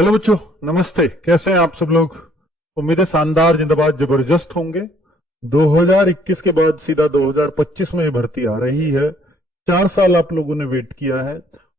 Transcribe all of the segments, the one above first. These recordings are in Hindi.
हेलो बच्चों, नमस्ते। कैसे हैं आप सब लोग? उम्मीद है शानदार, जिंदाबाद, जबरदस्त होंगे। 2021 के बाद सीधा 2025 में ये भर्ती आ रही है। 4 साल आप लोगों ने वेट किया है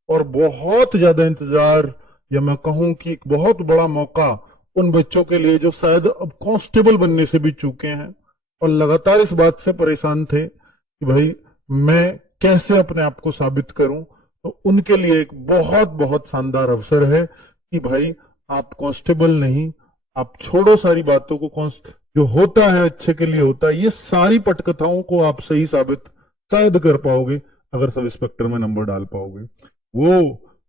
और बहुत ज्यादा इंतजार, या मैं कहूं कि एक बहुत बड़ा मौका उन बच्चों के लिए जो शायद अब कांस्टेबल बनने से भी चूके हैं और लगातार इस बात से परेशान थे कि भाई मैं कैसे अपने आप को साबित करूं। तो उनके लिए एक बहुत बहुत शानदार अवसर है कि भाई आप कांस्टेबल नहीं, आप छोड़ो सारी बातों को। जो होता है अच्छे के लिए होता है, ये सारी पटकथाओं को आप सही साबित शायद कर पाओगे अगर सब इंस्पेक्टर में नंबर डाल पाओगे। वो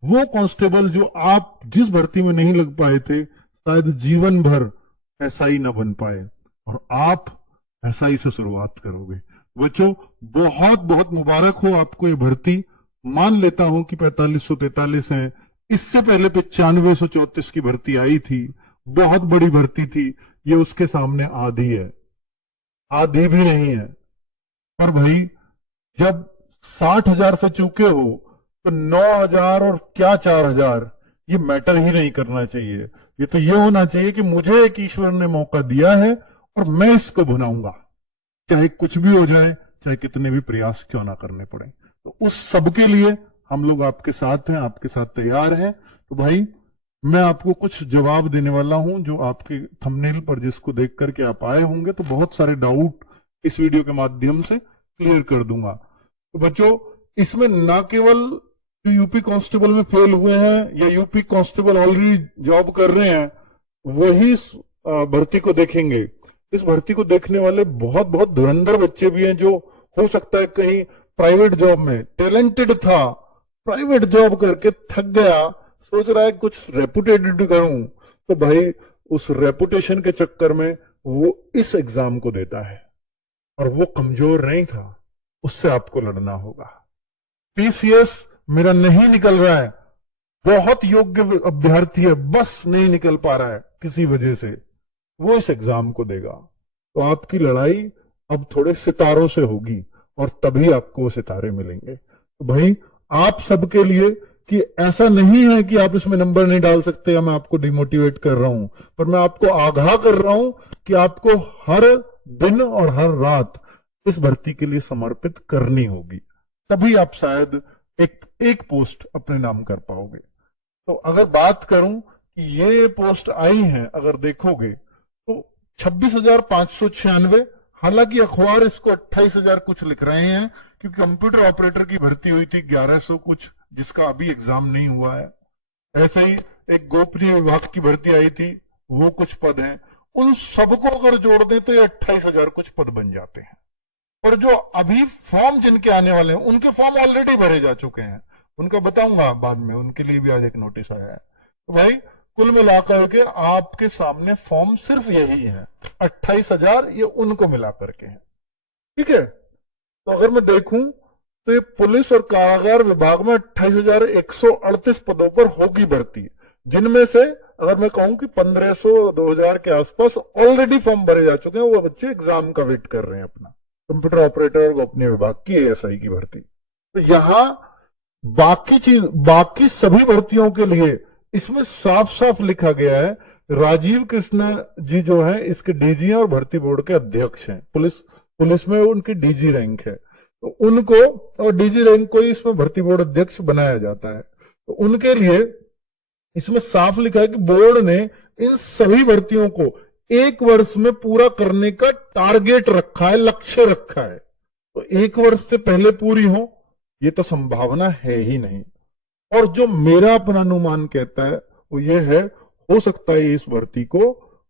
वो कांस्टेबल जो आप जिस भर्ती में नहीं लग पाए थे, शायद जीवन भर एसआई न बन पाए, और आप एसआई से शुरुआत करोगे। बच्चों, बहुत बहुत मुबारक हो आपको ये भर्ती। मान लेता हूं कि 4543 है, इससे पहले 9534 की भर्ती आई थी, बहुत बड़ी भर्ती थी। ये उसके सामने आधी है, आधी भी नहीं है। पर भाई, जब 60,000 से चूके हो तो 9,000 और क्या 4,000, ये मैटर ही नहीं करना चाहिए। ये तो ये होना चाहिए कि मुझे एक ईश्वर ने मौका दिया है और मैं इसको भुनाऊंगा, चाहे कुछ भी हो जाए, चाहे कितने भी प्रयास क्यों ना करने पड़े। तो उस सब के लिए हम लोग आपके साथ हैं, आपके साथ तैयार हैं। तो भाई, मैं आपको कुछ जवाब देने वाला हूं जो आपके थंबनेल पर जिसको देख करके आप आए होंगे, तो बहुत सारे डाउट इस वीडियो के माध्यम से क्लियर कर दूंगा। तो बच्चों, इसमें ना केवल जो यूपी कांस्टेबल में फेल हुए हैं या यूपी कांस्टेबल ऑलरेडी जॉब कर रहे हैं, वही इस भर्ती को देखेंगे। इस भर्ती को देखने वाले बहुत बहुत धुरंधर बच्चे भी हैं, जो हो सकता है कहीं प्राइवेट जॉब में टैलेंटेड था, प्राइवेट जॉब करके थक गया, सोच रहा है कुछ रेपुटेटेड करूं। तो भाई, उस रेपुटेशन के चक्कर में वो इस एग्जाम को देता है, और वो कमजोर नहीं था, उससे आपको लड़ना होगा। पीसीएस मेरा नहीं निकल रहा है, बहुत योग्य अभ्यर्थी है, बस नहीं निकल पा रहा है किसी वजह से, वो इस एग्जाम को देगा। तो आपकी लड़ाई अब थोड़े सितारों से होगी, और तभी आपको वो सितारे मिलेंगे। तो भाई, आप सबके लिए, कि ऐसा नहीं है कि आप इसमें नंबर नहीं डाल सकते या मैं आपको डिमोटिवेट कर रहा हूं, पर मैं आपको आगाह कर रहा हूं कि आपको हर दिन और हर रात इस भर्ती के लिए समर्पित करनी होगी, तभी आप शायद एक एक पोस्ट अपने नाम कर पाओगे। तो अगर बात करूं कि ये पोस्ट आई है, अगर देखोगे तो 26,596। हालांकि अखबार इसको 28,000 कुछ लिख रहे हैं, क्योंकि कंप्यूटर ऑपरेटर की भर्ती हुई थी 1100 कुछ, जिसका अभी एग्जाम नहीं हुआ है। ऐसे ही एक गोपनीय विभाग की भर्ती आई थी, वो कुछ पद हैं। उन सबको अगर जोड़ दें तो ये 28,000 कुछ पद बन जाते हैं। और जो अभी फॉर्म जिनके आने वाले हैं, उनके फॉर्म ऑलरेडी भरे जा चुके हैं, उनका बताऊंगा बाद में, उनके लिए भी आज एक नोटिस आया है। तो भाई, कुल मिलाकर के आपके सामने फॉर्म सिर्फ यही है, 28,000, ये उनको मिलाकर के हैं। ठीक है। तो अगर मैं देखूं तो ये पुलिस और कारागार विभाग में 28,138 पदों पर होगी भर्ती, जिनमें से अगर मैं कहूं कि 1,500 2,000 के आसपास ऑलरेडी फॉर्म भरे जा चुके हैं, वो बच्चे एग्जाम का वेट कर रहे हैं अपना, कंप्यूटर ऑपरेटर और गोपनीय विभाग की एएसआई की भर्ती। तो यहां बाकी सभी भर्तियों के लिए इसमें साफ साफ लिखा गया है। राजीव कृष्णा जी जो है, इसके डीजी हैं और भर्ती बोर्ड के अध्यक्ष हैं। पुलिस में उनकी डीजी रैंक है, तो उनको, और डीजी रैंक को ही इसमें भर्ती बोर्ड अध्यक्ष बनाया जाता है। तो उनके लिए इसमें साफ लिखा है कि बोर्ड ने इन सभी भर्तियों को 1 वर्ष में पूरा करने का टारगेट रखा है, लक्ष्य रखा है। तो 1 वर्ष से पहले पूरी हो, ये तो संभावना है ही नहीं। और जो मेरा अपना अनुमान कहता है वो ये है, हो सकता है इस भर्ती को,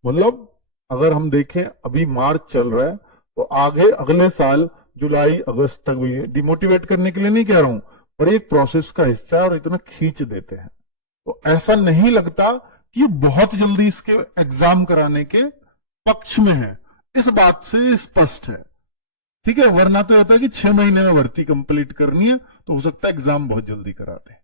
मतलब अगर हम देखें अभी मार्च चल रहा है, तो आगे अगले साल जुलाई अगस्त तक भी, डिमोटिवेट करने के लिए नहीं कह रहा हूं, पर एक प्रोसेस का हिस्सा है और इतना खींच देते हैं। तो ऐसा नहीं लगता कि ये बहुत जल्दी इसके एग्जाम कराने के पक्ष में है, इस बात से स्पष्ट है। ठीक है, वरना तो होता है कि 6 महीने में भर्ती कंप्लीट करनी है, तो हो सकता है एग्जाम बहुत जल्दी कराते हैं।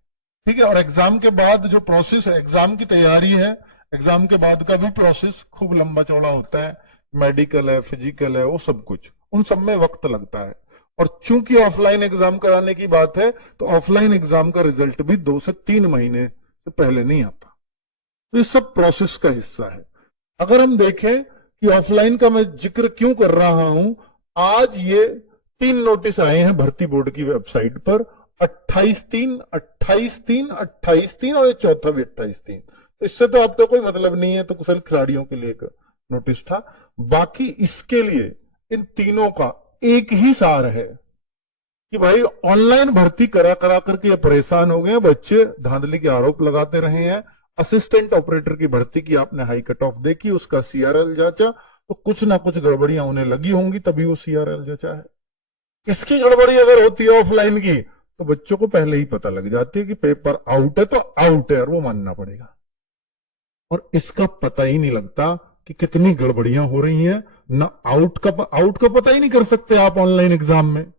ठीक है, और एग्जाम के बाद जो प्रोसेस है, एग्जाम की तैयारी है, एग्जाम के बाद का भी प्रोसेस खूब लंबा चौड़ा होता है, मेडिकल है, फिजिकल है, वो सब कुछ, उन सब में वक्त लगता है। और चूंकि ऑफलाइन एग्जाम कराने की बात है, तो ऑफलाइन एग्जाम का रिजल्ट भी 2 से 3 महीने से पहले नहीं आता। तो ये सब प्रोसेस का हिस्सा है। अगर हम देखें कि ऑफलाइन का मैं जिक्र क्यों कर रहा हूं, आज ये 3 नोटिस आए हैं भर्ती बोर्ड की वेबसाइट पर, 28/3, 28/3, 28/3 और ये चौथा भी 28/3। तो इससे तो आपका कोई मतलब नहीं है, तो कुशल खिलाड़ियों के लिए एक नोटिस था। बाकी इसके लिए इन तीनों का एक ही सार है कि भाई ऑनलाइन भर्ती करा करा करके ये परेशान हो गए बच्चे, धांधली के आरोप लगाते रहे हैं। असिस्टेंट ऑपरेटर की भर्ती की आपने हाई कट ऑफ देखी, उसका सीआरएल जांचा, तो कुछ ना कुछ गड़बड़ियां उन्हें लगी होंगी तभी वो सीआरएल जांचा है। इसकी गड़बड़ी अगर होती है ऑफलाइन की, तो बच्चों को पहले ही पता लग जाती है कि पेपर आउट है तो आउट है और वो मानना पड़ेगा। और इसका पता ही नहीं लगता कि कितनी गड़बड़ियां हो रही हैं। ना आउट का पता ही नहीं कर सकते आप ऑनलाइन एग्जाम में,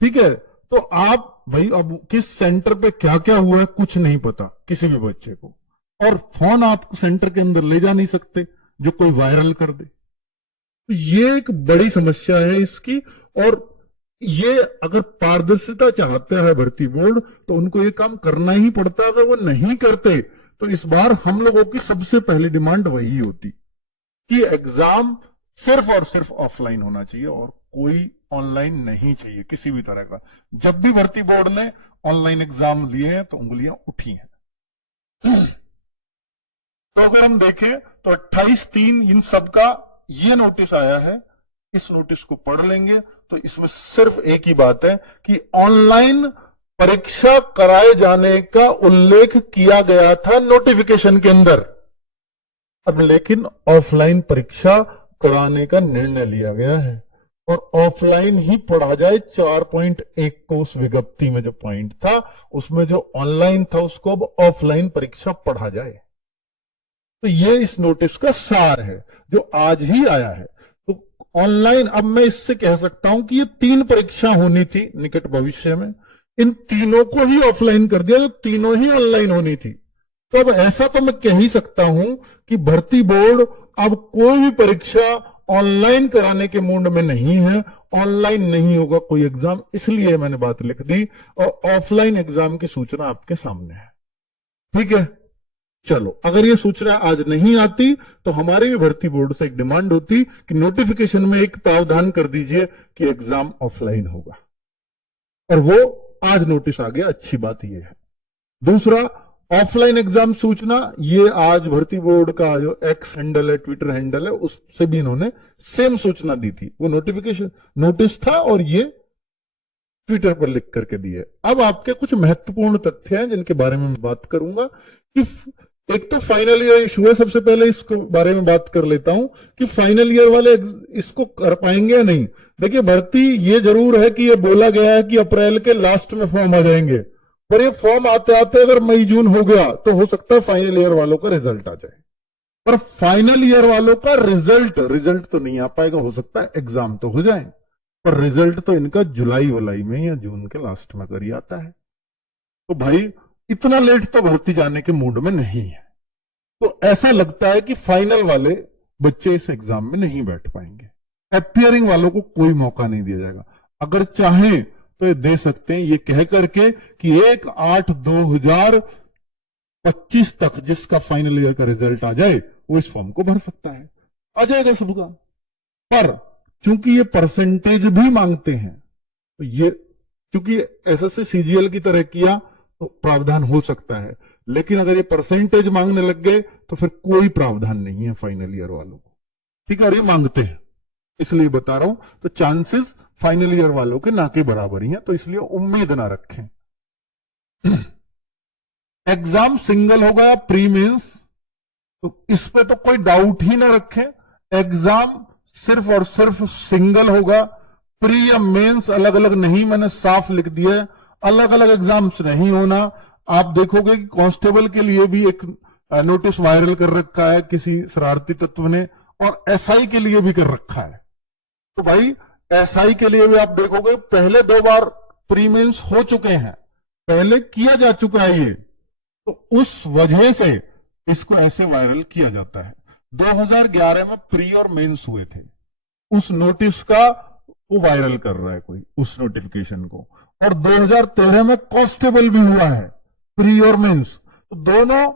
ठीक है। तो आप भाई अब किस सेंटर पे क्या क्या हुआ है कुछ नहीं पता किसी भी बच्चे को, और फोन आप सेंटर के अंदर ले जा नहीं सकते जो कोई वायरल कर दे। तो ये एक बड़ी समस्या है इसकी। और ये अगर पारदर्शिता चाहता है भर्ती बोर्ड, तो उनको ये काम करना ही पड़ता। अगर वो नहीं करते तो इस बार हम लोगों की सबसे पहली डिमांड वही होती कि एग्जाम सिर्फ और सिर्फ ऑफलाइन होना चाहिए और कोई ऑनलाइन नहीं चाहिए किसी भी तरह का। जब भी भर्ती बोर्ड ने ऑनलाइन एग्जाम लिए हैं तो उंगलियां उठी हैं। तो अगर हम देखें तो 28/3 इन सब का ये नोटिस आया है। इस नोटिस को पढ़ लेंगे तो इसमें सिर्फ एक ही बात है कि ऑनलाइन परीक्षा कराए जाने का उल्लेख किया गया था नोटिफिकेशन के अंदर। अब लेकिन ऑफलाइन परीक्षा कराने का निर्णय लिया गया है और ऑफलाइन ही पढ़ा जाए। 4.1 को उस विज्ञप्ति में जो पॉइंट था उसमें जो ऑनलाइन था उसको अब ऑफलाइन परीक्षा पढ़ा जाए। तो ये इस नोटिस का सार है जो आज ही आया है। तो ऑनलाइन अब मैं इससे कह सकता हूं कि ये 3 परीक्षा होनी थी निकट भविष्य में, इन तीनों को ही ऑफलाइन कर दिया, जो तीनों ही ऑनलाइन होनी थी। तो अब ऐसा तो मैं कह ही सकता हूं कि भर्ती बोर्ड अब कोई भी परीक्षा ऑनलाइन कराने के मूड में नहीं है। ऑनलाइन नहीं होगा कोई एग्जाम, इसलिए मैंने बात लिख दी और ऑफलाइन एग्जाम की सूचना आपके सामने है, ठीक है। चलो, अगर ये सूचना आज नहीं आती तो हमारे भी भर्ती बोर्ड से एक डिमांड होती कि नोटिफिकेशन में एक प्रावधान कर दीजिए कि एग्जाम ऑफलाइन होगा, और वो आज नोटिस आ गया, अच्छी बात यह है। दूसरा, ऑफलाइन एग्जाम सूचना, ये आज भर्ती बोर्ड का जो एक्स हैंडल है, ट्विटर हैंडल है, उससे भी इन्होंने सेम सूचना दी थी। वो नोटिफिकेशन नोटिस था और ये ट्विटर पर लिख करके दिए। अब आपके कुछ महत्वपूर्ण तथ्य हैं जिनके बारे में मैं बात करूंगा कि एक तो फाइनल ईयर इशू है। सबसे पहले इसके बारे में बात कर लेता हूं कि फाइनल ईयर वाले इसको कर पाएंगे या नहीं। देखिए, भर्ती ये जरूर है कि ये बोला गया है कि अप्रैल के लास्ट में फॉर्म आ जाएंगे, पर ये फॉर्म आते आते अगर मई जून हो गया तो हो सकता है फाइनल ईयर वालों का रिजल्ट आ जाए। पर फाइनल ईयर वालों का रिजल्ट तो नहीं आ पाएगा। हो सकता है एग्जाम तो हो जाए, पर रिजल्ट तो इनका जुलाई वलाई में या जून के लास्ट में कर ही आता है। तो भाई इतना लेट तो भर्ती जाने के मूड में नहीं है। तो ऐसा लगता है कि फाइनल वाले बच्चे इस एग्जाम में नहीं बैठ पाएंगे। अपियरिंग वालों को कोई मौका नहीं दिया जाएगा। अगर चाहें तो ये दे सकते हैं, ये कह करके कि 1/8/2025 तक जिसका फाइनल ईयर का रिजल्ट आ जाए वो इस फॉर्म को भर सकता है। आ जाएगा सबका। पर चूंकि ये परसेंटेज भी मांगते हैं, तो ये चूंकि एसएससी सीजीएल की तरह किया तो प्रावधान हो सकता है, लेकिन अगर ये परसेंटेज मांगने लग गए तो फिर कोई प्रावधान नहीं है फाइनल ईयर वालों को, ठीक है। और ये मांगते हैं, इसलिए बता रहा हूं। तो चांसेस फाइनल ईयर वालों के ना के बराबर ही हैं, तो इसलिए उम्मीद ना रखें। एग्जाम सिंगल होगा प्री मेंस, तो इस पे तो कोई डाउट ही ना रखें। एग्जाम सिर्फ और सिर्फ सिंगल होगा। प्री या मेंस अलग अलग नहीं, मैंने साफ लिख दिया है, अलग अलग एग्जाम्स नहीं होना। आप देखोगे कि कांस्टेबल के लिए भी एक नोटिस वायरल कर रखा है किसी शरारती तत्व ने, और एसआई के लिए भी कर रखा है। तो भाई एसआई के लिए भी आप देखोगे पहले 2 बार प्री मेंस हो चुके हैं, पहले किया जा चुका है ये, तो उस वजह से इसको ऐसे वायरल किया जाता है। 2011 में प्री और मेंस हुए थे, उस नोटिस का वो वायरल कर रहा है कोई, उस नोटिफिकेशन को। और 2013 में कांस्टेबल भी हुआ है, प्री और मेंस। तो दोनों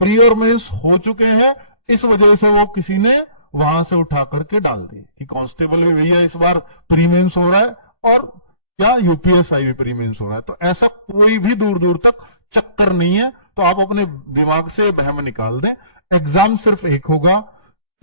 प्री और मेंस हो चुके हैं, इस वजह से वो किसी ने वहां से उठा करके डाल दिए कि कांस्टेबल भी भैया इस बार प्री मेंस हो रहा है और क्या यूपीएसआई भी प्री मेंस हो रहा है। तो ऐसा कोई भी दूर दूर तक चक्कर नहीं है, तो आप अपने दिमाग से बहम निकाल दें। एग्जाम सिर्फ एक होगा,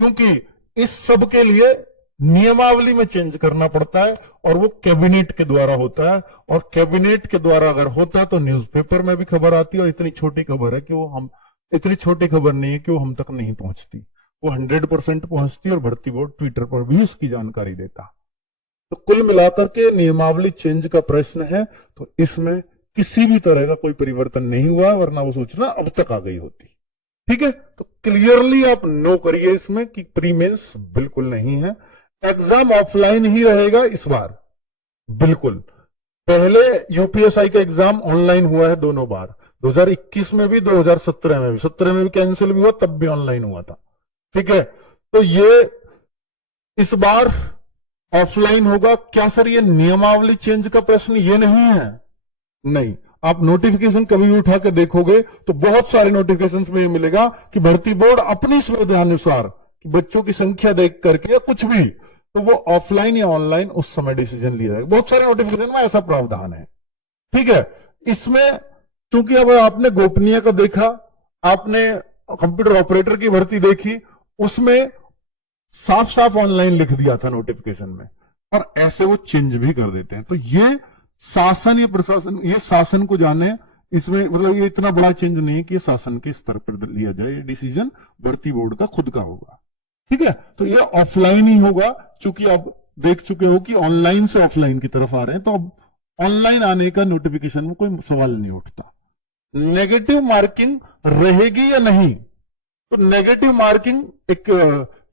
क्योंकि इस सब के लिए नियमावली में चेंज करना पड़ता है और वो कैबिनेट के द्वारा होता है, और कैबिनेट के द्वारा अगर होता है तो न्यूज़पेपर में भी खबर आती है, और इतनी छोटी खबर है कि वो हम इतनी छोटी खबर नहीं है कि वो हम तक नहीं पहुंचती, वो 100% पहुंचती, और भर्ती बोर्ड ट्विटर पर भी इसकी जानकारी देता। तो कुल मिलाकर के नियमावली चेंज का प्रश्न है, तो इसमें किसी भी तरह का कोई परिवर्तन नहीं हुआ, वरना वो सूचना अब तक आ गई होती। ठीक है, तो क्लियरली आप नो करिए इसमें कि प्री मेंस बिल्कुल नहीं है। एग्जाम ऑफलाइन ही रहेगा इस बार, बिल्कुल। पहले यूपीएसआई का एग्जाम ऑनलाइन हुआ है दोनों बार, 2021 में भी, 2017 में भी। 17 में भी कैंसिल भी हुआ, तब भी ऑनलाइन हुआ था। ठीक है, तो ये इस बार ऑफलाइन होगा। क्या सर ये नियमावली चेंज का प्रश्न ये नहीं है? नहीं, आप नोटिफिकेशन कभी भी उठा के देखोगे तो बहुत सारे नोटिफिकेशन में ये मिलेगा कि भर्ती बोर्ड अपनी सुविधानुसार कि बच्चों की संख्या देख करके या कुछ भी, तो वो ऑफलाइन या ऑनलाइन उस समय डिसीजन लिया जाएगा। बहुत सारे नोटिफिकेशन में ऐसा प्रावधान है। ठीक है, इसमें चूंकि अब आपने गोपनीय का देखा, आपने कंप्यूटर ऑपरेटर की भर्ती देखी, उसमें साफ साफ ऑनलाइन लिख दिया था नोटिफिकेशन में, और ऐसे वो चेंज भी कर देते हैं। तो ये शासन या प्रशासन, ये शासन को जाने, इसमें मतलब ये इतना बड़ा चेंज नहीं है कि ये शासन के स्तर पर लिया जाए, ये डिसीजन भर्ती बोर्ड का खुद का होगा। ठीक है, तो ये ऑफलाइन ही होगा, चूंकि आप देख चुके हो कि ऑनलाइन से ऑफलाइन की तरफ आ रहे हैं, तो अब ऑनलाइन आने का नोटिफिकेशन में कोई सवाल नहीं उठता। नेगेटिव मार्किंग रहेगी या नहीं? तो नेगेटिव मार्किंग एक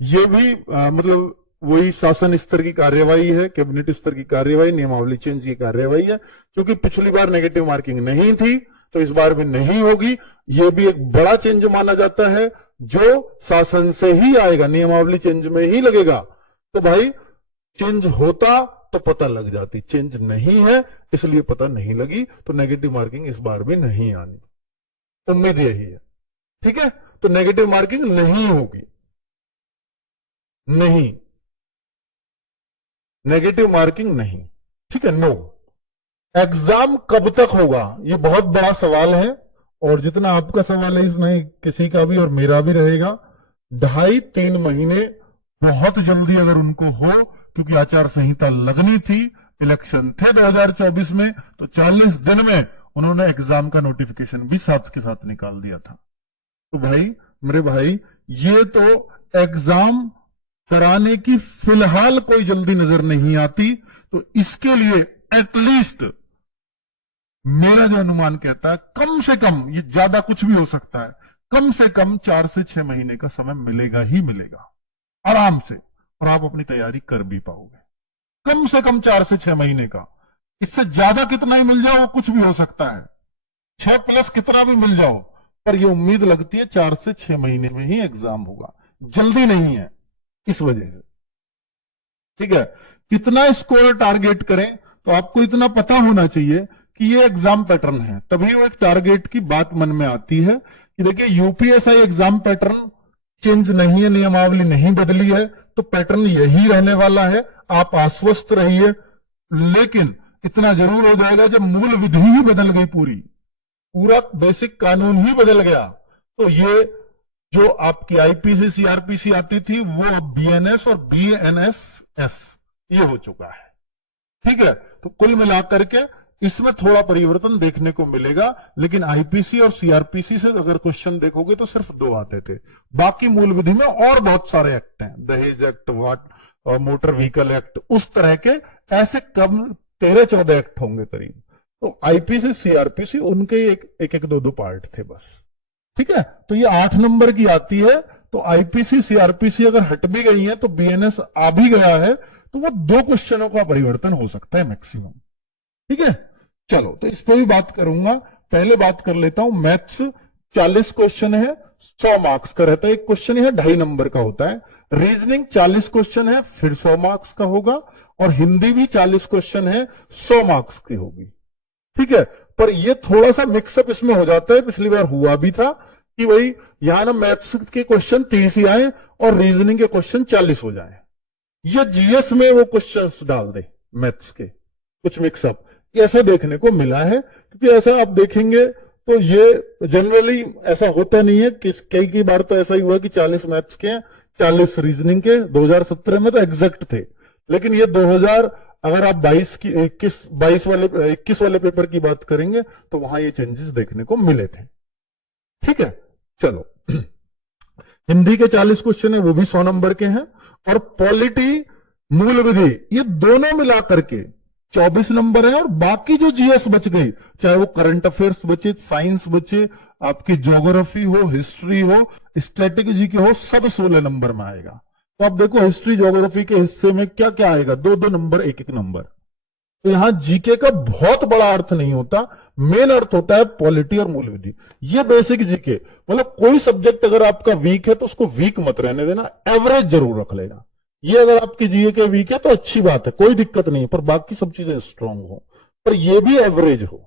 ये भी मतलब वही शासन स्तर की कार्यवाही है, कैबिनेट स्तर की कार्यवाही, नियमावली चेंज की कार्यवाही है। क्योंकि पिछली बार नेगेटिव मार्किंग नहीं थी, तो इस बार भी नहीं होगी। यह भी एक बड़ा चेंज माना जाता है, जो शासन से ही आएगा, नियमावली चेंज में ही लगेगा। तो भाई चेंज होता तो पता लग जाती, चेंज नहीं है इसलिए पता नहीं लगी, तो नेगेटिव मार्किंग इस बार भी नहीं आनी, उम्मीद यही है। ठीक है, तो नेगेटिव मार्किंग नहीं होगी, नहीं, नेगेटिव मार्किंग नहीं। ठीक है, नो। एग्जाम कब तक होगा, ये बहुत बड़ा सवाल है, और जितना आपका सवाल है इसमें किसी का भी और मेरा भी रहेगा। 2.5-3 महीने बहुत जल्दी अगर उनको हो, क्योंकि आचार संहिता लगनी थी, इलेक्शन थे 2024 में, तो 40 दिन में उन्होंने एग्जाम का नोटिफिकेशन भी साथ के साथ निकाल दिया था। तो भाई मेरे भाई, ये तो एग्जाम कराने की फिलहाल कोई जल्दी नजर नहीं आती, तो इसके लिए एटलीस्ट मेरा जो अनुमान कहता है, कम से कम, ये ज्यादा कुछ भी हो सकता है, कम से कम 4 से 6 महीने का समय मिलेगा ही मिलेगा, आराम से, और आप अपनी तैयारी कर भी पाओगे। कम से कम 4 से 6 महीने का, इससे ज्यादा कितना ही मिल जाओ वो कुछ भी हो सकता है, 6+ कितना भी मिल जाओ, पर ये उम्मीद लगती है 4 से 6 महीने में ही एग्जाम होगा, जल्दी नहीं है इस वजह से। ठीक है, कितना स्कोर टारगेट करें, तो आपको इतना पता होना चाहिए कि ये एग्जाम पैटर्न है, तभी वो एक टारगेट की बात मन में आती है कि देखिए यूपीएसआई एग्जाम पैटर्न चेंज नहीं है, नियमावली नहीं बदली है, तो पैटर्न यही रहने वाला है, आप आश्वस्त रहिए। लेकिन इतना जरूर हो जाएगा जब मूल विधि ही बदल गई, पूरा बेसिक कानून ही बदल गया, तो ये जो आपकी आईपीसी सीआरपीसी आती थी वो अब बीएनएस और बीएनएसएस ये हो चुका है। ठीक है, तो कुल मिलाकर के इसमें थोड़ा परिवर्तन देखने को मिलेगा, लेकिन आईपीसी और सीआरपीसी से अगर क्वेश्चन देखोगे तो सिर्फ 2 आते थे, बाकी मूल विधि में और बहुत सारे एक्ट हैं, दहेज एक्ट, और मोटर व्हीकल एक्ट, उस तरह के ऐसे कम 13-14 एक्ट होंगे करीब। तो आईपीसी सीआरपीसी उनके एक 2 पार्ट थे बस। ठीक है, तो ये 8 नंबर की आती है, तो आईपीसी सीआरपीसी अगर हट भी गई है तो बीएनएस आ भी गया है, तो वो 2 क्वेश्चनों का परिवर्तन हो सकता है मैक्सिमम। ठीक है, चलो तो इस पर भी बात करूंगा। पहले बात कर लेता हूं मैथ्स, 40 क्वेश्चन है, 100 मार्क्स का रहता है, एक क्वेश्चन है 2.5 नंबर का होता है। रीजनिंग 40 क्वेश्चन है, फिर 100 मार्क्स का होगा, और हिंदी भी 40 क्वेश्चन है, 100 मार्क्स की होगी। ठीक है, पर ये थोड़ा सा मिक्सअप इसमें हो जाता है, पिछली बार हुआ भी था कि भाई यहां ना मैथ्स के क्वेश्चन 30 ही आए और रीजनिंग के क्वेश्चन 40 हो जाए, या जीएस में वो क्वेश्चंस डाल दे मैथ्स के कुछ मिक्सअप, ऐसा देखने को मिला है। क्योंकि ऐसा आप देखेंगे तो ये जनरली ऐसा होता नहीं है, कई कई बार तो ऐसा ही हुआ कि 40 मैथ्स के 40 रीजनिंग के, 2017 में तो एग्जैक्ट थे, लेकिन ये 2000 अगर आप 21 वाले पेपर की बात करेंगे तो वहां ये चेंजेस देखने को मिले थे। ठीक है, चलो हिंदी के 40 क्वेश्चन है, वो भी 100 नंबर के हैं, और पॉलिटी मूल विधि ये दोनों मिलाकर के 24 नंबर है, और बाकी जो जीएस बच गई, चाहे वो करंट अफेयर्स बचे, साइंस बचे, आपकी ज्योग्राफी हो, हिस्ट्री हो, स्ट्रेटेजी की हो, सब 16 नंबर में आएगा। तो आप देखो हिस्ट्री ज्योग्राफी के हिस्से में क्या क्या आएगा, 2-2 नंबर, 1-1 नंबर। तो यहां जीके का बहुत बड़ा अर्थ नहीं होता, मेन अर्थ होता है पॉलिटी और मूल विधि। ये बेसिक जीके, मतलब कोई सब्जेक्ट अगर आपका वीक है तो उसको वीक मत रहने देना, एवरेज जरूर रख लेना। ये अगर आपकी जीए के वीक है तो अच्छी बात है, कोई दिक्कत नहीं, पर बाकी सब चीजें स्ट्रांग हो, पर ये भी एवरेज हो,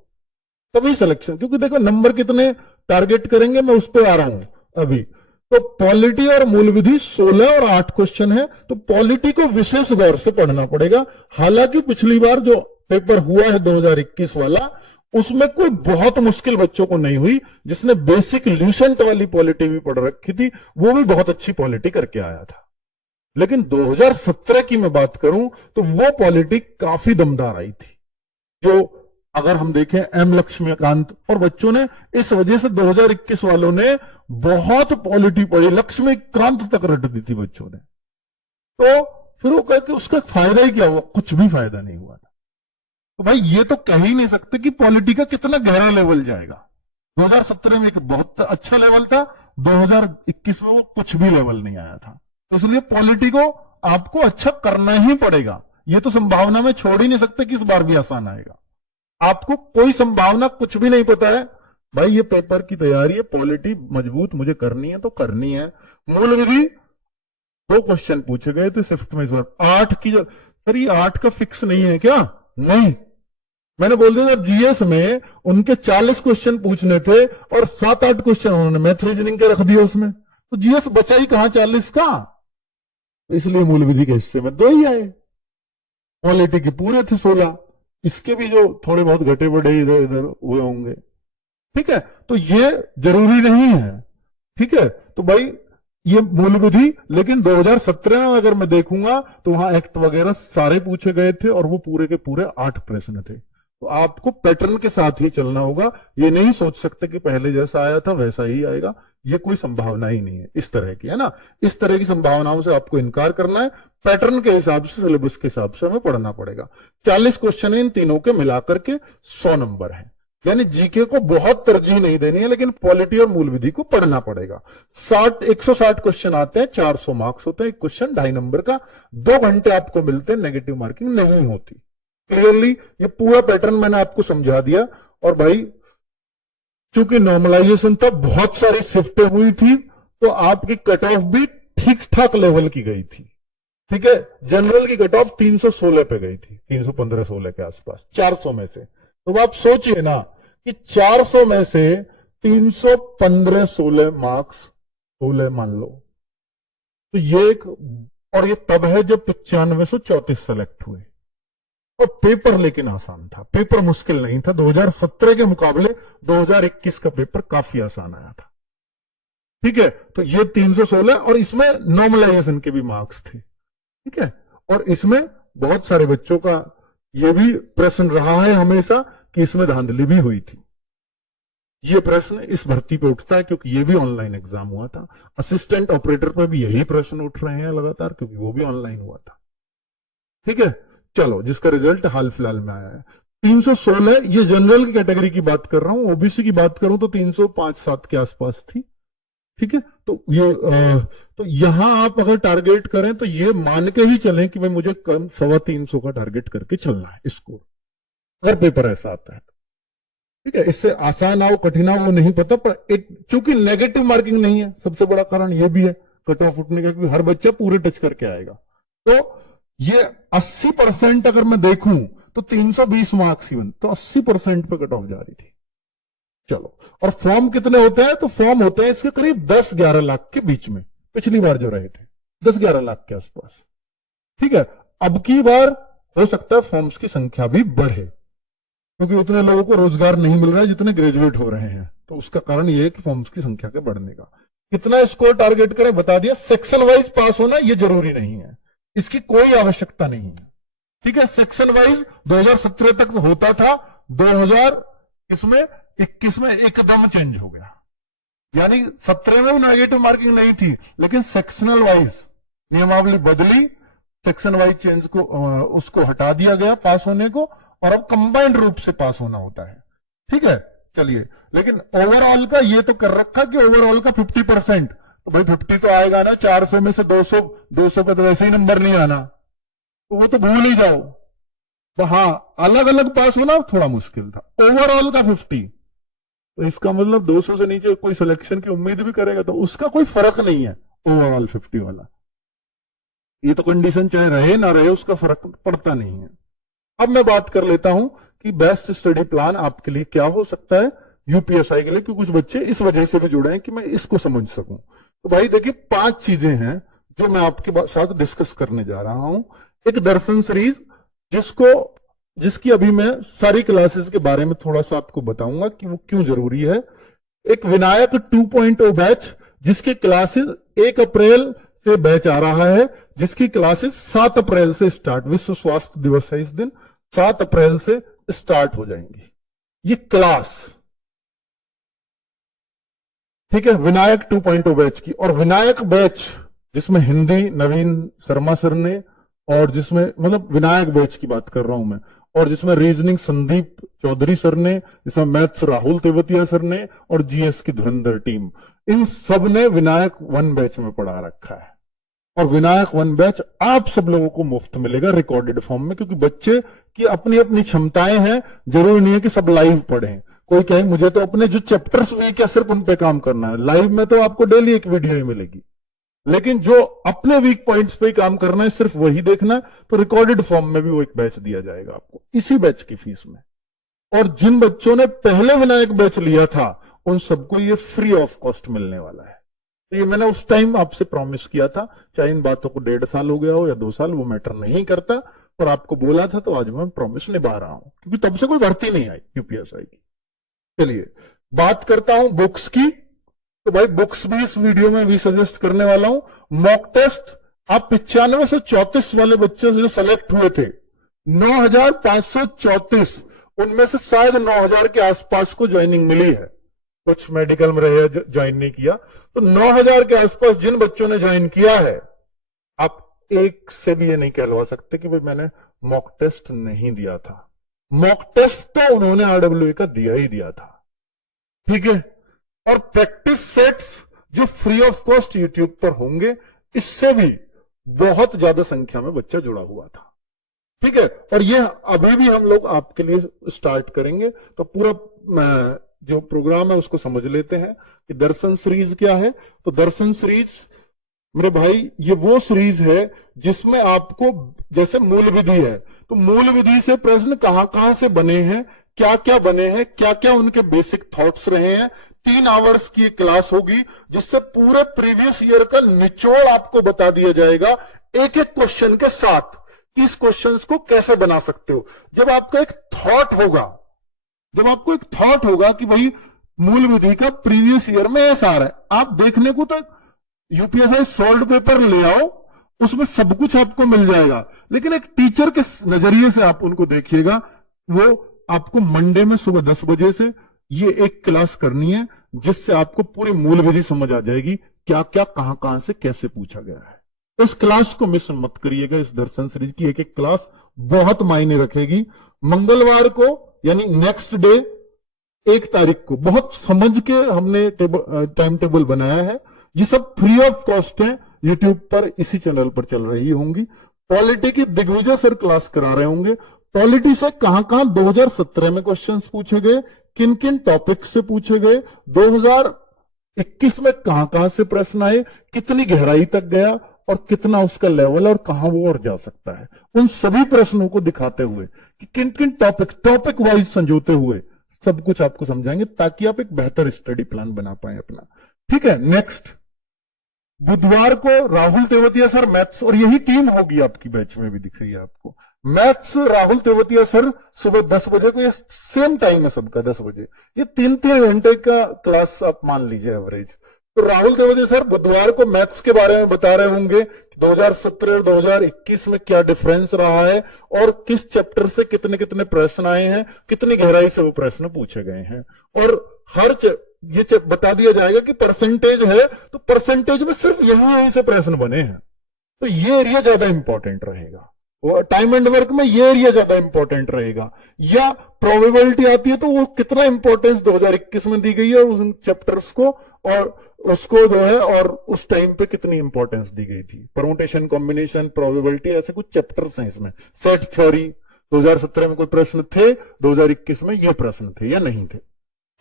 तभी सिलेक्शन। क्योंकि देखो नंबर कितने टारगेट करेंगे, मैं उस पर आ रहा हूं अभी। तो पॉलिटी और मूल विधि 16 और 8 क्वेश्चन है, तो पॉलिटी को विशेष गौर से पढ़ना पड़ेगा। हालांकि पिछली बार जो पेपर हुआ है 2021 वाला, उसमें कोई बहुत मुश्किल बच्चों को नहीं हुई, जिसने बेसिक ल्यूसेंट वाली पॉलिटी भी पढ़ रखी थी, वो भी बहुत अच्छी पॉलिटी करके आया था। लेकिन 2017 की मैं बात करूं तो वो पॉलिटी काफी दमदार आई थी, जो अगर हम देखें एम लक्ष्मीकांत और बच्चों ने, इस वजह से 2021 वालों ने बहुत पॉलिटी पढ़ी, लक्ष्मीकांत तक रट दी थी बच्चों ने। तो फिर वो कहते उसका फायदा ही क्या हुआ, कुछ भी फायदा नहीं हुआ था। तो भाई ये तो कह ही नहीं सकते कि पॉलिटी का कितना गहरा लेवल जाएगा। 2017 में एक बहुत अच्छा लेवल था, 2021 में वो कुछ भी लेवल नहीं आया था। तो इसलिए पॉलिटी को आपको अच्छा करना ही पड़ेगा, ये तो संभावना में छोड़ ही नहीं सकते कि इस बार भी आसान आएगा। आपको कोई संभावना कुछ भी नहीं पता है, भाई ये पेपर की तैयारी है, पॉलिटी मजबूत मुझे करनी है तो करनी है। मूल विधि 2 क्वेश्चन पूछे गए थे शिफ्ट में इस बार, 8 की सर ये 8 का फिक्स नहीं है क्या? नहीं, मैंने बोल दिया सर जीएस में उनके 40 क्वेश्चन पूछने थे और 7-8 क्वेश्चन उन्होंने मैथ रीजनिंग के रख दिए उसमें, तो जीएस बचा ही कहां 40 का। इसलिए मूल विधि के हिस्से में 2 ही आए, पॉलिटी के पूरे थे 16, इसके भी जो थोड़े बहुत घटे बढ़े इधर इधर हुए होंगे। ठीक है, तो ये जरूरी नहीं है। ठीक है, तो भाई ये मूल विधि, लेकिन 2017 में अगर मैं देखूंगा तो वहां एक्ट वगैरह सारे पूछे गए थे और वो पूरे के पूरे 8 प्रश्न थे। तो आपको पैटर्न के साथ ही चलना होगा, ये नहीं सोच सकते कि पहले जैसा आया था वैसा ही आएगा, ये कोई संभावना ही नहीं है इस तरह की, है ना। इस तरह की संभावनाओं से आपको इनकार करना है, पैटर्न के हिसाब से, सिलेबस के हिसाब से हमें पढ़ना पड़ेगा। 40 क्वेश्चन इन तीनों के मिलाकर के 100 नंबर है, यानी जीके को बहुत तरजीह नहीं देनी है, लेकिन पॉलिटी और मूल विधि को पढ़ना पड़ेगा। 160 क्वेश्चन आते हैं, 400 मार्क्स होते हैं, एक क्वेश्चन 2.5 नंबर का, 2 घंटे आपको मिलते हैं, नेगेटिव मार्किंग नहीं होती। क्लियरली ये पूरा पैटर्न मैंने आपको समझा दिया। और भाई चूंकि नॉर्मलाइजेशन था, बहुत सारी शिफ्टें हुई थी, तो आपकी कट ऑफ भी ठीक ठाक लेवल की गई थी। ठीक है, जनरल की कट ऑफ 316 पे गई थी, 315-16 के आसपास 400 में से। तो आप सोचिए ना कि 400 में से 315-16 मार्क्स 16 मान लो, तो ये एक, और ये तब है जब 9534 सेलेक्ट हुए, और पेपर लेकिन आसान था, पेपर मुश्किल नहीं था। 2017 के मुकाबले 2021 का पेपर काफी आसान आया था। ठीक है, तो ये 316, और इसमें नॉर्मलाइजेशन के भी मार्क्स थे। ठीक है, और इसमें बहुत सारे बच्चों का यह भी प्रश्न रहा है हमेशा कि इसमें धांधली भी हुई थी। ये प्रश्न इस भर्ती पे उठता है क्योंकि ये भी ऑनलाइन एग्जाम हुआ था। असिस्टेंट ऑपरेटर पर भी यही प्रश्न उठ रहे हैं लगातार, क्योंकि वो भी ऑनलाइन हुआ था। ठीक है, चलो जिसका रिजल्ट हाल फिलहाल में आया है 316, ये जनरल की कैटेगरी की बात कर रहा हूं। ओबीसी की बात करूं तो 305-7 के आसपास थी। ठीक है, तो ये तो यहां आप अगर टारगेट करें तो ये मान के ही चलें कि भाई मुझे कम 325 का टारगेट करके चलना है स्कोर, अगर पेपर ऐसा आता है। ठीक है, इससे आसान आओ कठिन आओ वो नहीं पता, पर एक चूंकि नेगेटिव मार्किंग नहीं है, सबसे बड़ा कारण ये भी है कट ऑफ उठने का, क्योंकि हर बच्चा पूरे टच करके आएगा। तो ये 80% अगर मैं देखूं तो 320 मार्क्स इवन, तो 80% पे कट ऑफ जा रही थी। चलो, और फॉर्म कितने होते हैं? तो फॉर्म होते हैं इसके करीब 10-11 लाख के बीच में, पिछली बार जो रहे थे 10-11 लाख के आसपास। ठीक है, अब की बार हो सकता है फॉर्म्स की संख्या भी बढ़े, क्योंकि उतने लोगों को रोजगार नहीं मिल रहा है जितने ग्रेजुएट हो रहे हैं। तो उसका कारण यह है कि फॉर्म्स की संख्या के बढ़ने का। कितना स्कोर टारगेट करें बता दिया। सेक्शन वाइज पास होना यह जरूरी नहीं है, इसकी कोई आवश्यकता नहीं है। ठीक है, सेक्शन वाइज 2017 तक होता था, 2021 में एकदम चेंज हो गया। यानी 17 में भी नेगेटिव मार्किंग नहीं थी, लेकिन सेक्शनल वाइज नियमावली बदली, सेक्शन वाइज चेंज को उसको हटा दिया गया पास होने को, और अब कंबाइंड रूप से पास होना होता है। ठीक है, चलिए, लेकिन ओवरऑल का ये तो कर रखा कि ओवरऑल का 50%, तो भाई 50 तो आएगा ना, 400 में से 200 पे तो वैसे ही नंबर नहीं आना, तो वो तो भूल ही जाओ। तो हाँ, अलग अलग पास होना थोड़ा मुश्किल था। ओवरऑल का 50, तो इसका मतलब 200 से नीचे कोई सिलेक्शन की उम्मीद भी करेगा तो उसका कोई फर्क नहीं है। ओवरऑल 50 वाला, ये तो कंडीशन चाहे रहे ना रहे उसका फर्क पड़ता नहीं है। अब मैं बात कर लेता हूं कि बेस्ट स्टडी प्लान आपके लिए क्या हो सकता है यूपीएसआई के लिए, क्योंकि कुछ बच्चे इस वजह से भी जुड़े हैं कि मैं इसको समझ सकूं। तो भाई देखिए, 5 चीजें हैं जो मैं आपके साथ डिस्कस करने जा रहा हूं। एक दर्शन सीरीज, जिसकी अभी मैं सारी क्लासेस के बारे में थोड़ा सा आपको बताऊंगा कि वो क्यों जरूरी है। एक विनायक 2.0 बैच, जिसकी क्लासेस 1 अप्रैल से बैच आ रहा है, जिसकी क्लासेस 7 अप्रैल से स्टार्ट, विश्व स्वास्थ्य दिवस है इस दिन, 7 अप्रैल से स्टार्ट हो जाएंगी ये क्लास। ठीक है, विनायक 2.0 बैच की। और विनायक बैच जिसमें हिंदी नवीन शर्मा सर ने, और जिसमें मतलब विनायक बैच की बात कर रहा हूं मैं, और जिसमें रीजनिंग संदीप चौधरी सर ने, जिसमें मैथ्स राहुल तेवतिया सर ने, और जीएस की धुरंधर टीम, इन सब ने विनायक 1 बैच में पढ़ा रखा है। और विनायक 1 बैच आप सब लोगों को मुफ्त मिलेगा रिकॉर्डेड फॉर्म में, क्योंकि बच्चे की अपनी अपनी क्षमताएं हैं, जरूरी नहीं है कि सब लाइव पढ़ें। कोई कहे मुझे तो अपने जो चैप्टर्स वीक है सिर्फ उन पे काम करना है, लाइव में तो आपको डेली एक वीडियो ही मिलेगी, लेकिन जो अपने वीक पॉइंट्स पे काम करना है सिर्फ वही देखना है, तो रिकॉर्डेड फॉर्म में भी वो एक बैच दिया जाएगा आपको इसी बैच की फीस में। और जिन बच्चों ने पहले विनायक बैच लिया था उन सबको ये फ्री ऑफ कॉस्ट मिलने वाला है। तो ये मैंने उस टाइम आपसे प्रॉमिस किया था, चाहे इन बातों को 1.5 साल हो गया हो या 2 साल, वो मैटर नहीं करता, और आपको बोला था तो आज मैं प्रॉमिस निभा रहा हूं, क्योंकि तब से कोई भर्ती नहीं आई यूपीएसआई की। चलिए बात करता हूं बुक्स की। तो भाई बुक्स भी इस वीडियो में भी सजेस्ट करने वाला हूं। मॉक टेस्ट आप 9534 वाले बच्चे से जो सेलेक्ट हुए थे, 9534, उनमें से शायद 9000 के आसपास को ज्वाइनिंग मिली है, कुछ मेडिकल में रहे ज्वाइन नहीं किया। तो 9000 के आसपास जिन बच्चों ने ज्वाइन किया है, आप एक से भी ये नहीं कहलवा सकते कि भाई मैंने मॉक टेस्ट नहीं दिया था। मॉक टेस्ट तो उन्होंने आरडब्ल्यूए का दिया ही दिया था। ठीक है, और प्रैक्टिस सेट्स जो फ्री ऑफ कॉस्ट यूट्यूब पर होंगे, इससे भी बहुत ज्यादा संख्या में बच्चा जुड़ा हुआ था। ठीक है, और ये अभी भी हम लोग आपके लिए स्टार्ट करेंगे। तो पूरा जो प्रोग्राम है उसको समझ लेते हैं कि दर्शन सीरीज क्या है। तो दर्शन सीरीज मेरे भाई ये वो सीरीज है जिसमें आपको, जैसे मूल विधि है, तो मूल विधि से प्रश्न कहां कहां से बने हैं, क्या क्या बने हैं, क्या क्या उनके बेसिक थॉट्स रहे हैं। 3 आवर्स की क्लास होगी जिससे पूरे प्रीवियस ईयर का निचोड़ आपको बता दिया जाएगा, एक एक क्वेश्चन के साथ, कि इस क्वेश्चंस को कैसे बना सकते हो। जब आपका एक थॉट होगा कि भाई मूल विधि का प्रीवियस ईयर में ऐसा आ रहा है, आप देखने को तो यूपीएसआई सॉल्व पेपर ले आओ, उसमें सब कुछ आपको मिल जाएगा, लेकिन एक टीचर के नजरिए से आप उनको देखिएगा। वो आपको मंडे में सुबह 10 बजे से ये एक क्लास करनी है, जिससे आपको पूरी मूल विधि समझ आ जाएगी, क्या क्या कहां कहां से कैसे पूछा गया है। इस क्लास को मिस मत करिएगा। इस दर्शन सीरीज की एक एक क्लास बहुत मायने रखेगी। मंगलवार को यानी नेक्स्ट डे 1 तारीख को बहुत समझ के हमने टाइम टेबल बनाया है। ये सब फ्री ऑफ कॉस्ट है, यूट्यूब पर इसी चैनल पर चल रही होंगी। पॉलिटी की दिग्विजय सर क्लास करा रहे होंगे। पॉलिटी से कहां कहां 2017 में क्वेश्चंस पूछे गए, किन किन टॉपिक से पूछे गए, 2021 में कहां कहां से प्रश्न आए, कितनी गहराई तक गया और कितना उसका लेवल और कहां वो और जा सकता है, उन सभी प्रश्नों को दिखाते हुए कि किन किन टॉपिक वाइज संजोते हुए सब कुछ आपको समझाएंगे ताकि आप एक बेहतर स्टडी प्लान बना पाए अपना। ठीक है, नेक्स्ट बुधवार को राहुल तेवतिया सर मैथ्स, और यही टीम होगी आपकी बैच में भी दिख रही है आपको। मैथ्स राहुल तेवतिया सर सुबह 10 बजे को, ये सेम टाइम है सबका 10 बजे। ये 3-3 घंटे का क्लास आप मान लीजिए एवरेज। तो राहुल तेवतिया सर बुधवार को मैथ्स के बारे में बता रहे होंगे 2017 और 2021 में क्या डिफरेंस रहा है और किस चैप्टर से कितने कितने प्रश्न आए हैं, कितनी गहराई से वो प्रश्न पूछे गए हैं, और हर ये बता दिया जाएगा कि परसेंटेज है तो परसेंटेज में सिर्फ यहीं से प्रश्न बने हैं। तो ये एरिया ज्यादा इंपॉर्टेंट रहेगा, टाइम एंड वर्क में ये एरिया ज्यादा इंपॉर्टेंट रहेगा। या प्रोबेबिलिटी आती है तो वो कितना इंपॉर्टेंस 2021 में दी गई है उन चैप्टर्स को, और उसको जो है और उस टाइम पे कितनी इंपॉर्टेंस दी गई थी। परमुटेशन, कॉम्बिनेशन, प्रोबेबिलिटी, ऐसे कुछ चैप्टर्स हैं इसमें। सेट थ्योरी 2017 में कोई प्रश्न थे, 2021 में ये प्रश्न थे या नहीं थे।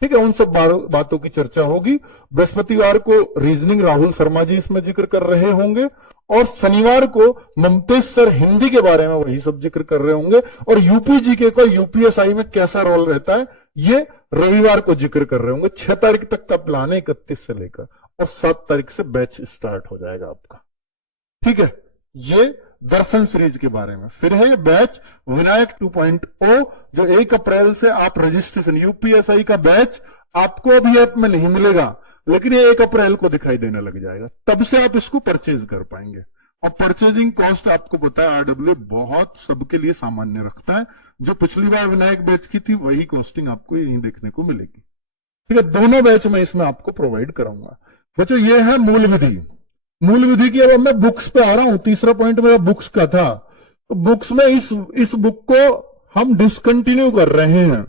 ठीक है, उन सब बातों की चर्चा होगी। बृहस्पतिवार को रीजनिंग राहुल शर्मा जी इसमें जिक्र कर रहे होंगे, और शनिवार को ममतेज सर हिंदी के बारे में वही सब जिक्र कर रहे होंगे, और यूपीजीके का यूपीएसआई में कैसा रोल रहता है ये रविवार को जिक्र कर रहे होंगे। 6 तारीख तक का प्लान है, 31 से लेकर, और 7 तारीख से बैच स्टार्ट हो जाएगा आपका। ठीक है, ये दर्शन सीरीज के बारे में। फिर है बैच विनायक 2.0 जो 1 अप्रैल से आप रजिस्ट्रेशन, यूपीएसआई का बैच आपको अभी ऐप में नहीं मिलेगा, लेकिन ये 1 अप्रैल को दिखाई देने लग जाएगा, तब से आप इसको परचेज कर पाएंगे। और परचेजिंग कॉस्ट आपको पता है आरडब्ल्यू बहुत सबके लिए सामान्य रखता है। जो पिछली बार विनायक बैच की थी वही कॉस्टिंग आपको यहीं देखने को मिलेगी। ठीक है, दोनों बैच में इसमें आपको प्रोवाइड कराऊंगा। बच्चों ये है मूल विधि। मूल विधि की अब मैं बुक्स पे आ रहा हूं, तीसरा पॉइंट मेरा बुक्स का था। तो बुक्स में इस बुक को हम डिसकंटिन्यू कर रहे हैं।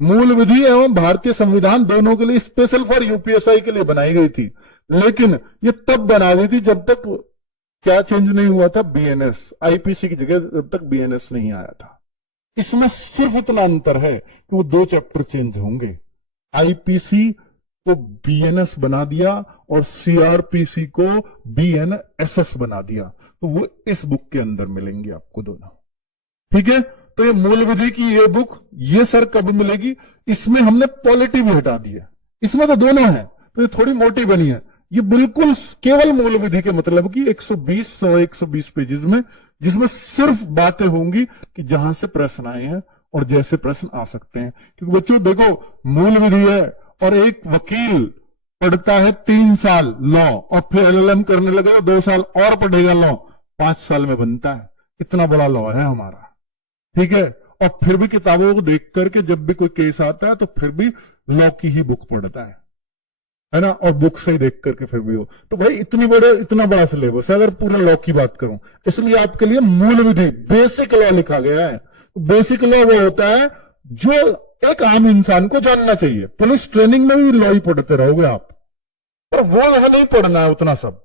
मूल विधि एवं भारतीय संविधान दोनों के लिए स्पेशल फॉर यूपीएसआई के लिए बनाई गई थी, लेकिन ये तब बना दी थी जब तक क्या चेंज नहीं हुआ था, बीएनएस। आईपीसी की जगह जब तक बीएनएस नहीं आया था। इसमें सिर्फ इतना अंतर है कि वो 2 चैप्टर चेंज होंगे। आईपीसी को बीएनएस बना दिया और सीआरपीसी को बीएनएसएस बना दिया, तो वो इस बुक के अंदर मिलेंगे आपको दोनों। ठीक है, तो ये मूल विधि की ये बुक ये सर कब मिलेगी? इसमें हमने पॉलिटी भी हटा दी है, इसमें तो दोनों है, तो ये थोड़ी मोटी बनी है। ये बिल्कुल केवल मूल विधि के मतलब की 120 पेजेस में, जिसमें सिर्फ बातें होंगी कि जहां से प्रश्न आए हैं और जैसे प्रश्न आ सकते हैं। क्योंकि बच्चों देखो, मूल विधि है और एक वकील पढ़ता है 3 साल लॉ और फिर एलएलएम करने लगेगा 2 साल और पढ़ेगा लॉ, 5 साल में बनता है। इतना बड़ा लॉ है हमारा। ठीक है, और फिर भी किताबों को देख करके जब भी कोई केस आता है तो फिर भी लॉ की ही बुक पढ़ता है ना, और बुक से ही देख करके फिर भी हो। तो भाई इतना बड़ा सिलेबस है अगर पूरा लॉ की बात करूं, इसलिए आपके लिए मूल विधि बेसिक लॉ लिखा गया है। बेसिक लॉ वो होता है जो एक आम इंसान को जानना चाहिए। पुलिस ट्रेनिंग में भी लॉ ही पढ़ते रहोगे आप, पर वो यहां नहीं पढ़ना है उतना सब।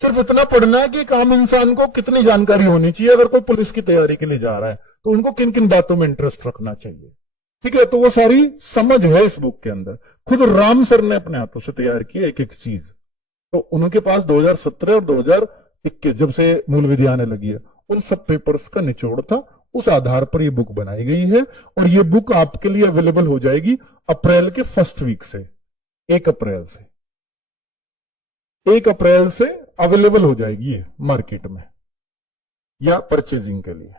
सिर्फ इतना पढ़ना है कि एक आम इंसान को कितनी जानकारी होनी चाहिए अगर कोई पुलिस की तैयारी के लिए जा रहा है, तो उनको किन किन बातों में इंटरेस्ट रखना चाहिए। ठीक है, तो वो सारी समझ है इस बुक के अंदर। खुद राम सर ने अपने हाथों से तैयार की एक एक चीज। तो उनके पास 2017 और 2021 जब से मूल विधि आने लगी है, उन सब पेपर्स का निचोड़ था, उस आधार पर ये बुक बनाई गई है। और ये बुक आपके लिए अवेलेबल हो जाएगी अप्रैल के फर्स्ट वीक से, 1 अप्रैल से अवेलेबल हो जाएगी ये मार्केट में या परचेजिंग के लिए।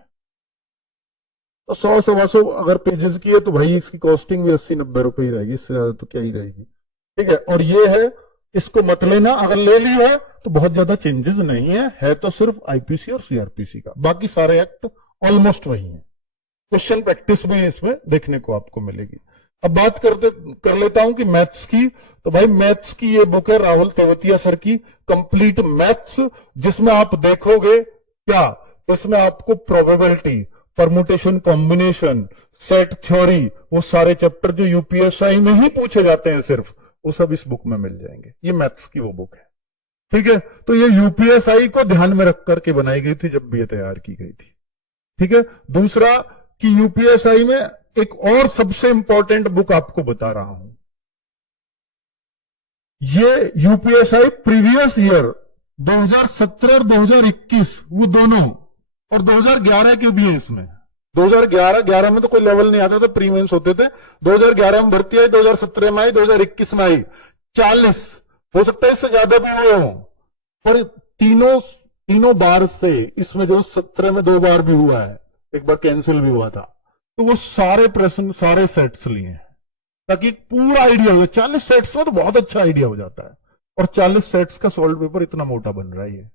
तो 100-125 अगर पेजेस की है तो भाई इसकी कॉस्टिंग भी 80-90 रुपए ही रहेगी, इससे ज्यादा तो क्या ही रहेगी। ठीक है, और ये है, इसको मत लेना, अगर ले ली है तो बहुत ज्यादा चेंजेस नहीं है तो सिर्फ आईपीसी और सीआरपीसी का, बाकी सारे एक्ट ऑलमोस्ट वही है। क्वेश्चन प्रैक्टिस भी इसमें देखने को आपको मिलेगी। अब बात कर लेता हूं कि मैथ्स की। तो भाई मैथ्स की ये बुक है राहुल तेवतिया सर की, कंप्लीट मैथ्स, जिसमें आप देखोगे क्या, इसमें आपको probability, permutation, combination, set theory, वो सारे चैप्टर जो यूपीएसआई में ही पूछे जाते हैं सिर्फ, वो सब इस बुक में मिल जाएंगे। ये मैथ्स की वो बुक है। ठीक है, तो ये यूपीएसआई को ध्यान में रख करके बनाई गई थी जब भी ये तैयार की गई थी। ठीक है, दूसरा कि यूपीएसआई में एक और सबसे इंपॉर्टेंट बुक आपको बता रहा हूं, ये यूपीएसआई प्रीवियस ईयर 2017 और 2021 वो दोनों, और 2011 के भी है इसमें। 2011 में तो कोई लेवल नहीं आता था, प्री मेंस होते थे। 2011 में भर्ती आई, 2017 में आई, 2021 में आई। 40 हो सकता है इससे ज्यादा भी हुए हों, पर तीनों बार से इसमें जो 17 में 2 बार भी हुआ है, एक बार कैंसिल भी हुआ था, तो वो सारे प्रश्न सारे सेट्स लिए हैं ताकि पूरा आइडिया हो। 40 सेट्स में तो बहुत अच्छा आइडिया हो जाता है, और 40 सेट्स का सॉल्व पेपर इतना मोटा बन रहा है ये,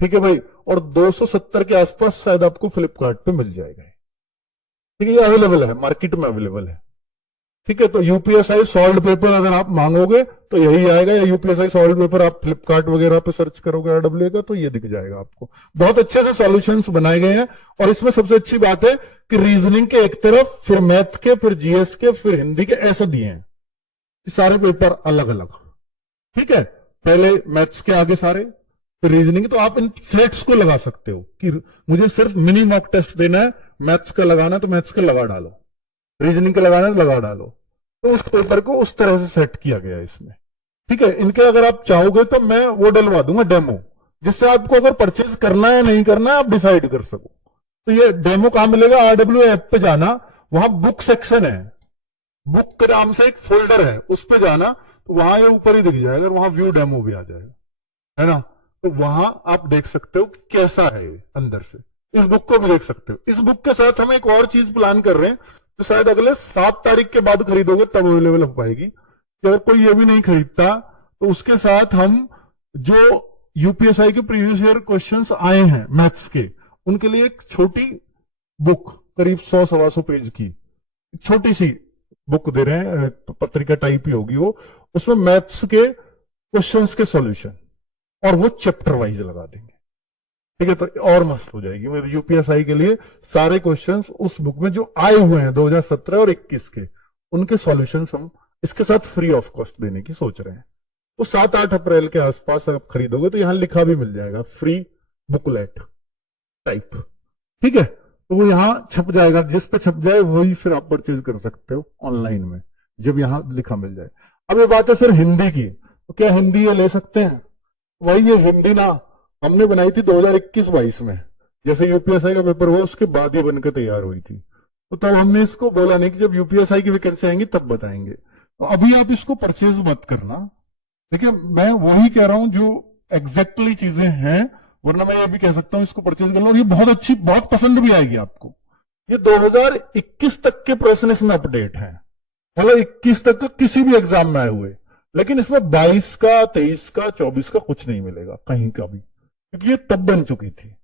ठीक है भाई। और 270 के आसपास शायद आपको फ्लिपकार्ट पे मिल जाएगा, ठीक है, ये अवेलेबल है, मार्केट में अवेलेबल है, ठीक है। तो यूपीएसआई सॉल्व पेपर अगर आप मांगोगे तो यही आएगा, या यूपीएसआई सॉल्व पेपर आप फ्लिपकार्ट वगैरह पे सर्च करोगे आरडब्ल्यू का, तो ये दिख जाएगा आपको। बहुत अच्छे से सॉल्यूशंस बनाए गए हैं, और इसमें सबसे अच्छी बात है कि रीजनिंग के एक तरफ, फिर मैथ के, फिर जीएस के, फिर हिंदी के, ऐसे दिए हैं सारे पेपर अलग अलग, ठीक है। पहले मैथ्स के आगे सारे, फिर रीजनिंग। तो आप इन सेट्स को लगा सकते हो कि मुझे सिर्फ मिनी मॉक टेस्ट देना है, मैथ्स का लगाना है तो मैथ्स का लगा डालो, रीजनिंग का लगाना है तो लगा डालो। तो उस पेपर को उस तरह से सेट किया गया है इसमें, ठीक है। इनके अगर आप चाहोगे तो मैं वो डलवा दूंगा डेमो, जिससे आपको अगर परचेज करना है नहीं करना है आप डिसाइड कर सको। तो ये डेमो कहां मिलेगा? आरडब्ल्यू ऐप पे जाना, वहां बुक सेक्शन है, बुक के नाम से एक फोल्डर है, उस पे जाना, तो वहां ये ऊपर ही दिख जाएगा, और वहां व्यू डेमो भी आ जाएगा, है ना। तो वहां आप देख सकते हो कि कैसा है ये अंदर से, इस बुक को भी देख सकते हो। इस बुक के साथ हम एक और चीज प्लान कर रहे हैं, तो शायद अगले 7 तारीख के बाद खरीदोगे तब अवेलेबल हो पाएगी। कि अगर कोई ये भी नहीं खरीदता तो उसके साथ हम जो यूपीएसआई के प्रीवियस ईयर क्वेश्चंस आए हैं मैथ्स के, उनके लिए एक छोटी बुक, करीब 100-125 पेज की छोटी सी बुक दे रहे हैं, पत्रिका टाइप ही होगी वो, उसमें मैथ्स के क्वेश्चंस के सॉल्यूशन, और वो चैप्टर वाइज लगा देंगे, ठीक है। तो और मस्त हो जाएगी। मेरे यूपीएसआई के लिए सारे क्वेश्चंस उस बुक में जो आए हुए हैं 2017 और 21 के, उनके सॉल्यूशंस हम इसके साथ फ्री ऑफ कॉस्ट देने की सोच रहे हैं। तो 7-8 अप्रैल के आसपास आप खरीदोगे तो यहां लिखा भी मिल जाएगा, फ्री बुकलेट टाइप, ठीक है। तो वो यहां छप जाएगा, जिस पे छप जाए वही फिर आप परचेज कर सकते हो ऑनलाइन में, जब यहां लिखा मिल जाए। अब ये बात है सर हिंदी की, तो क्या हिंदी ये ले सकते हैं? वही ये हिंदी ना हमने बनाई थी 2021-22 में, जैसे यूपीएसआई का पेपर हुआ उसके बाद ही बनकर तैयार हुई थी। तो तब हमने इसको बोला नहीं कि जब यूपीएसआई की वैकेंसी आएंगी तब बताएंगे। तो अभी आप इसको परचेज मत करना, देखिए मैं वही कह रहा हूं जो एग्जैक्टली चीजें हैं, वरना मैं ये भी कह सकता हूं इसको परचेज कर लो, ये बहुत अच्छी, बहुत पसंद भी आएगी आपको। ये 2021 तक के प्रश्न इसमें अपडेट है, मतलब 21 तक का किसी भी एग्जाम में आए हुए, लेकिन इसमें 22 का, 23 का, 24 का कुछ नहीं मिलेगा कहीं का भी, क्योंकि ये तब बन चुकी थी।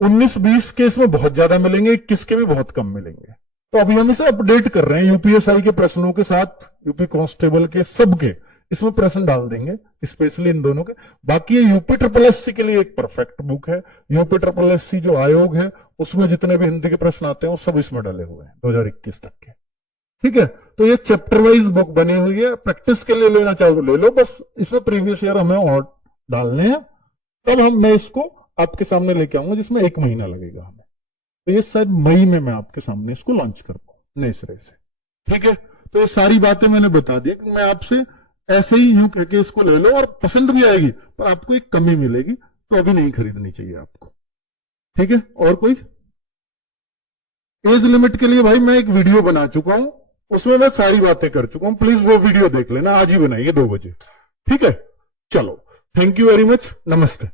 19-20 के इसमें बहुत ज्यादा मिलेंगे, 21 के भी बहुत कम मिलेंगे। तो अभी हम इसे अपडेट कर रहे हैं, यूपीएसआई के प्रश्नों के साथ यूपी कांस्टेबल के सबके इसमें प्रश्न डाल देंगे, स्पेशली इन दोनों के। बाकी ये यूपी SSS के लिए एक परफेक्ट बुक है। यूपी SSS जो आयोग है उसमें जितने भी हिंदी के प्रश्न आते हैं वो सब इसमें डाले हुए हैं 2021 तक के, ठीक है। तो ये चैप्टर वाइज बुक बनी हुई है, प्रैक्टिस के लिए लेना चाहो तो ले लो, बस इसमें प्रीवियस ईयर हमें और डालने हैं, तब मैं इसको आपके सामने लेके आऊंगा, जिसमें 1 महीना लगेगा हमें। तो ये शायद मई में मैं आपके सामने इसको लॉन्च कर पाऊं नए सिरे से, ठीक है। तो ये सारी बातें मैंने बता दी कि मैं आपसे ऐसे ही यूं कह के इसको ले लो, और पसंद भी आएगी, पर आपको एक कमी मिलेगी, तो अभी नहीं खरीदनी चाहिए आपको, ठीक है। और कोई एज लिमिट के लिए भाई मैं एक वीडियो बना चुका हूं, उसमें मैं सारी बातें कर चुका हूं, प्लीज वो वीडियो देख लेना, आज ही बनाइए 2 बजे, ठीक है। चलो, थैंक यू वेरी मच, नमस्ते।